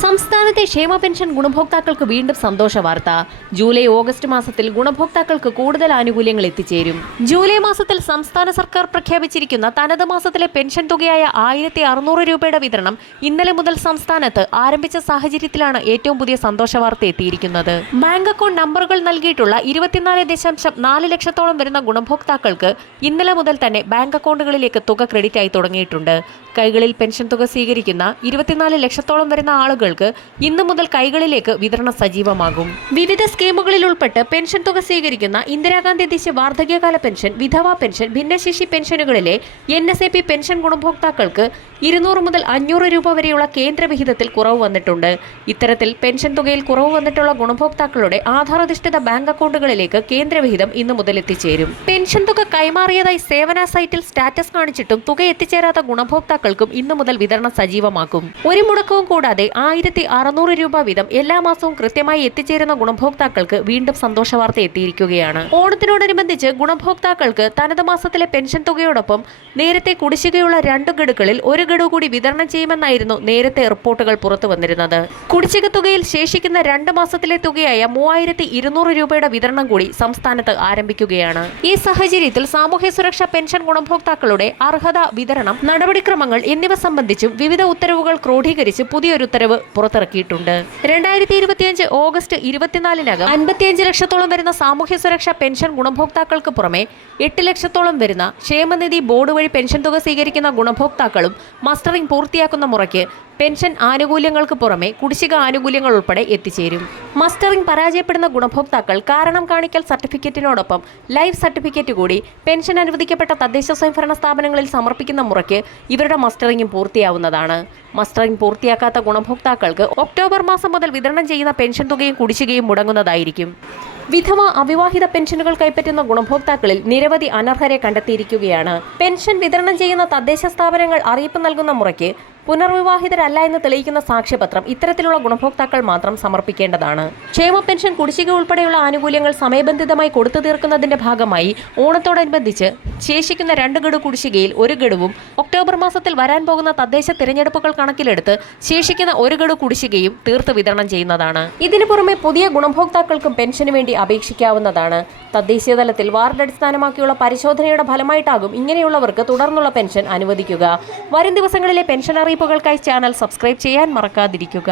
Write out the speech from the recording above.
സംസ്ഥാന സംസ്ഥാനത്തെ ക്ഷേമ പെൻഷൻ ഗുണഭോക്താക്കൾക്ക് വീണ്ടും സന്തോഷ വാർത്ത. ജൂലൈ ഓഗസ്റ്റ് മാസത്തിൽ ഗുണഭോക്താക്കൾക്ക് കൂടുതൽ ആനുകൂല്യങ്ങൾ എത്തിച്ചേരും. ജൂലൈ മാസത്തിൽ സംസ്ഥാന സർക്കാർ പ്രഖ്യാപിച്ചിരിക്കുന്ന തനത് മാസത്തിലെ പെൻഷൻ തുകയായ ആയിരത്തി അറുന്നൂറ് രൂപയുടെ വിതരണം ഇന്നലെ മുതൽ സംസ്ഥാനത്ത് ആരംഭിച്ച സാഹചര്യത്തിലാണ് ഏറ്റവും പുതിയ സന്തോഷ വാർത്ത എത്തിയിരിക്കുന്നത്. ബാങ്ക് അക്കൗണ്ട് നമ്പറുകൾ നൽകിയിട്ടുള്ള ഇരുപത്തിനാല് ദശാംശം നാല് ലക്ഷത്തോളം വരുന്ന ഗുണഭോക്താക്കൾക്ക് ഇന്നലെ മുതൽ തന്നെ ബാങ്ക് അക്കൗണ്ടുകളിലേക്ക് തുക ക്രെഡിറ്റ് ആയി തുടങ്ങിയിട്ടുണ്ട്. കൈകളിൽ പെൻഷൻ തുക സ്വീകരിക്കുന്ന ഇരുപത്തിനാല് ലക്ഷത്തോളം വരുന്ന ആളുകൾക്ക് ഇന്നു മുതൽ കൈകളിലേക്ക് വിതരണം സജീവമാകും. വിവിധ സ്കീമുകളിൽ ഉൾപ്പെട്ട് പെൻഷൻ തുക സ്വീകരിക്കുന്ന ഇന്ദിരാഗാന്ധി ദേശീയ വാർദ്ധക്യകാല പെൻഷൻ വിധവാ പെൻഷൻ ഭിന്നശേഷി പെൻഷനുകളിലെ N S A P pension ഗുണഭോക്താക്കൾക്ക് ഇരുന്നൂറ് മുതൽ അഞ്ഞൂറ് രൂപ വരെയുള്ള കേന്ദ്രവിഹിതത്തിൽ കുറവ് വന്നിട്ടുണ്ട്. ഇത്തരത്തിൽ പെൻഷൻ തുകയിൽ കുറവ് വന്നിട്ടുള്ള ഗുണഭോക്താക്കളുടെ ആധാരധിഷ്ഠിത ബാങ്ക് അക്കൗണ്ടുകളിലേക്ക് കേന്ദ്രവിഹിതം ഇന്നു മുതൽ എത്തിച്ചേരും. പെൻഷൻ തുക കൈമാറിയതായി സേവന സൈറ്റിൽ സ്റ്റാറ്റസ് കാണിച്ചിട്ടും തുക എത്തിച്ചേരാത്ത ഗുണഭോക്താക്കൾക്കും ഇന്നു മുതൽ വിതരണം സജീവമാക്കും. ഒരു മുടക്കവും കൂടാതെ ആയിരത്തി അറുന്നൂറ് രൂപ വീതം എല്ലാ മാസവും കൃത്യമായി എത്തിച്ചേരുന്ന ഗുണഭോക്താക്കൾക്ക് വീണ്ടും സന്തോഷ വാർത്ത എത്തിയിരിക്കുകയാണ്. ഓണത്തിനോടനുബന്ധിച്ച് ഗുണഭോക്താക്കൾക്ക് തനത് മാസത്തിലെ പെൻഷൻ തുകയോടൊപ്പം നേരത്തെ കുടിശ്ശികയുള്ള രണ്ട് ഗഡുക്കളിൽ ഒരു ഗഡു കൂടി വിതരണം ചെയ്യുമെന്നായിരുന്നു നേരത്തെ റിപ്പോർട്ടുകൾ പുറത്തു വന്നിരുന്നത്. കുടിശ്ശിക തുകയിൽ ശേഷിക്കുന്ന രണ്ട് മാസത്തിലെ തുകയായ മൂവായിരത്തി ഇരുന്നൂറ് രൂപയുടെ വിതരണം കൂടി സംസ്ഥാനത്ത് ആരംഭിക്കുകയാണ്. ഈ സാഹചര്യത്തിൽ സാമൂഹ്യ സുരക്ഷാ പെൻഷൻ ഗുണഭോക്താക്കളുടെ അർഹത വിതരണം നടപടിക്രമങ്ങൾ എന്നിവ സംബന്ധിച്ചും വിവിധ ഉത്തരവുകൾ ക്രോഡീകരിച്ച് പുതിയൊരു ഉത്തരവ് പുറത്തിറക്കിയിട്ടുണ്ട് രണ്ടായിരത്തി ഇരുപത്തിയഞ്ച് ഓഗസ്റ്റ് ഇരുപത്തിനാലിനകം അൻപത്തിയഞ്ച് ലക്ഷത്തോളം വരുന്ന സാമൂഹ്യ സുരക്ഷാ പെൻഷൻ ഗുണഭോക്താക്കൾക്ക് പുറമെ എട്ട് ലക്ഷത്തോളം വരുന്ന ക്ഷേമനിധി ബോർഡ് വഴി പെൻഷൻ തുക സ്വീകരിക്കുന്ന ഗുണഭോക്താക്കളും മസ്റ്ററിംഗ് പൂർത്തിയാക്കുന്ന മുറയ്ക്ക് പെൻഷൻ ആനുകൂല്യങ്ങൾക്ക് പുറമെ കുടിശ്ശിക ആനുകൂല്യങ്ങൾ ഉൾപ്പെടെ എത്തിച്ചേരും. മസ്റ്ററിംഗ് പരാജയപ്പെടുന്ന ഗുണഭോക്താക്കൾ കാരണം കാണിക്കൽ സർട്ടിഫിക്കറ്റിനോടൊപ്പം ലൈഫ് സർട്ടിഫിക്കറ്റ് കൂടി പെൻഷൻ അനുവദിക്കപ്പെട്ട തദ്ദേശ സ്വയംഭരണ സ്ഥാപനങ്ങളിൽ സമർപ്പിക്കുന്ന മുറയ്ക്ക് ഇവരുടെ മസ്റ്ററിംഗും പൂർത്തിയാവുന്നതാണ്. മസ്റ്ററിംഗ് പൂർത്തിയാക്കാത്ത ഗുണഭോക്താക്കൾക്ക് ഒക്ടോബർ മാസം മുതൽ വിതരണം ചെയ്യുന്ന പെൻഷൻ തുകയും കുടിശ്ശികയും മുടങ്ങുന്നതായിരിക്കും. വിധവ അവിവാഹിത പെൻഷനുകൾ കൈപ്പറ്റുന്ന ഗുണഭോക്താക്കളിൽ നിരവധി അനർഹരെ കണ്ടെത്തിയിരിക്കുകയാണ്. പെൻഷൻ വിതരണം ചെയ്യുന്ന തദ്ദേശ സ്ഥാപനങ്ങൾ അറിയിപ്പ് നൽകുന്ന മുറയ്ക്ക് പുനർവിവാഹിതരല്ല എന്ന് തെളിയിക്കുന്ന സാക്ഷ്യപത്രം ഇത്തരത്തിലുള്ള ഗുണഭോക്താക്കൾ മാത്രം സമർപ്പിക്കേണ്ടതാണ്. ക്ഷേമ പെൻഷൻ കുടിശ്ശിക ഉൾപ്പെടെയുള്ള ആനുകൂല്യങ്ങൾ സമയബന്ധിതമായി കൊടുത്തു തീർക്കുന്നതിന്റെ ഭാഗമായി ഓണത്തോടനുബന്ധിച്ച് ശേഷിക്കുന്ന രണ്ട് ഗഡു കുടിശ്ശികയിൽ ഒരു ഗഡുവും ഒക്ടോബർ മാസത്തിൽ വരാൻ പോകുന്ന തദ്ദേശ തിരഞ്ഞെടുപ്പുകൾ കണക്കിലെടുത്ത് ശേഷിക്കുന്ന ഒരു ഗഡു കുടിശ്ശികയും തീർത്ത് വിതരണം ചെയ്യുന്നതാണ്. ഇതിനു പുറമെ പുതിയ ഗുണഭോക്താക്കൾക്കും പെൻഷന് വേണ്ടി അപേക്ഷിക്കാവുന്നതാണ്. തദ്ദേശീയ തലത്തിൽ വാർഡ് അടിസ്ഥാനമാക്കിയുള്ള പരിശോധനയുടെ ഫലമായിട്ടാകും ഇങ്ങനെയുള്ളവർക്ക് തുടർന്നുള്ള പെൻഷൻ അനുവദിക്കുക. വരും ദിവസങ്ങളിലെ പെൻഷൻ അറിയിപ്പുകൾക്കായി ചാനൽ സബ്സ്ക്രൈബ് ചെയ്യാൻ മറക്കാതിരിക്കുക.